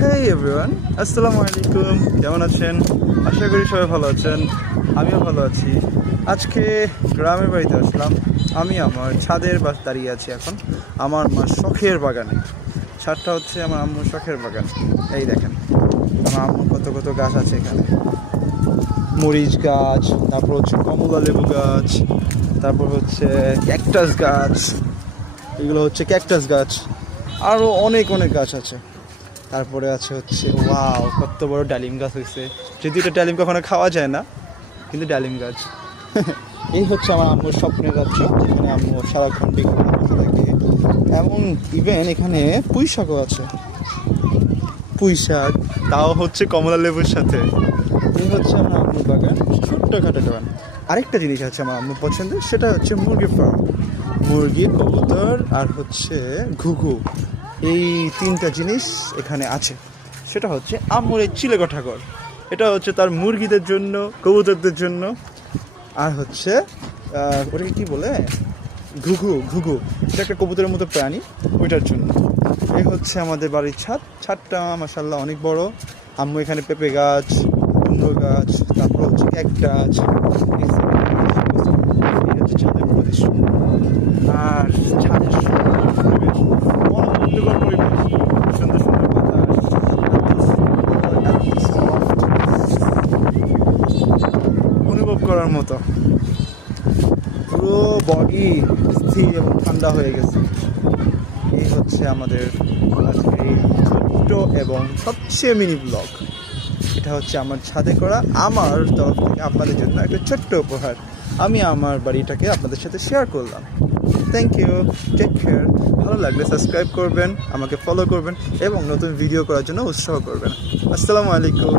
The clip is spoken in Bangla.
হেই এভরিওয়ান, আসসালামু আলাইকুম। কেমন আছেন? আশা করি সবাই ভালো আছেন। আমিও ভালো আছি। আজকে গ্রামের বাড়িতে আসলাম। আমি আমার ছাদের দাঁড়িয়ে আছি এখন আমার মা শখের বাগানে। ছাদটা হচ্ছে আমার আম্মুর শখের বাগান। এই দেখেন আমার আম্মুর কত কত গাছ আছে এখানে। মরিচ গাছ, তারপর হচ্ছে কমলা লেবু গাছ, তারপর হচ্ছে ক্যাকটাস গাছ, এগুলো হচ্ছে ক্যাকটাস গাছ, আরও অনেক অনেক গাছ আছে। তারপরে আছে হচ্ছে ওয়াও, কত বড় ডালিম গাছ হয়েছে। যদি এটা ডালিম কখনো খাওয়া যায় না, কিন্তু ডালিম গাছ। এই হচ্ছে আমার আম্মুর স্বপ্নের রাজ্য, যেখানে আম্মু সারাক্ষণ বিকেলে বসে থাকে। এমন ইভেন এখানে পুঁই শাকও আছে। পুঁই শাক, তাও হচ্ছে কমলা লেবুর সাথে। এই হচ্ছে আমার আম্মুর বাগান, ছোট্টখাটো বাগান। আরেকটা জিনিস আছে আমার আম্মুর পছন্দের, সেটা হচ্ছে মুরগি ফার্ম। মুরগি, কবুতর আর হচ্ছে ঘুঘু, এই তিনটা জিনিস এখানে আছে। সেটা হচ্ছে আম্মুর এই চিলেকোঠা ঘর। এটা হচ্ছে তার মুরগিদের জন্য, কবুতরদের জন্য, আর হচ্ছে ওটাকে কী বলে, ঘুঘু। ঘুঘু এটা একটা কবুতরের মতো প্রাণী, ওইটার জন্য। এই হচ্ছে আমাদের বাড়ির ছাদ। ছাদটা মাশাআল্লাহ অনেক বড়। আম্মু এখানে পেঁপে গাছ, কুমড়ো গাছ, তারপর হচ্ছে ক্যাকটাস, এই হচ্ছে ছাদের পরিবেশ। আর ছাদের পরিবেশ মনোমুগ্ধকর পরিবেশ, সুন্দর সুন্দর বাতাস, অনুভব করার মতো। পুরো বডি স্থির এবং ঠান্ডা হয়ে গেছে। এই হচ্ছে আমাদের আজকের এই ছোট্ট এবং সবচেয়ে মিনি ব্লগ। এটা হচ্ছে আমার ছাদে করা, আমার তরফ থেকে আপনাদের জন্য একটা ছোট্ট উপহার। আমি আমার বাড়িটাকে আপনাদের সাথে শেয়ার করলাম। Thank you, take care. ভালো লাগলে সাবস্ক্রাইব করবেন, আমাকে ফলো করবেন এবং নতুন ভিডিও করার জন্য উৎসাহ করবেন। আসসালামু আলাইকুম।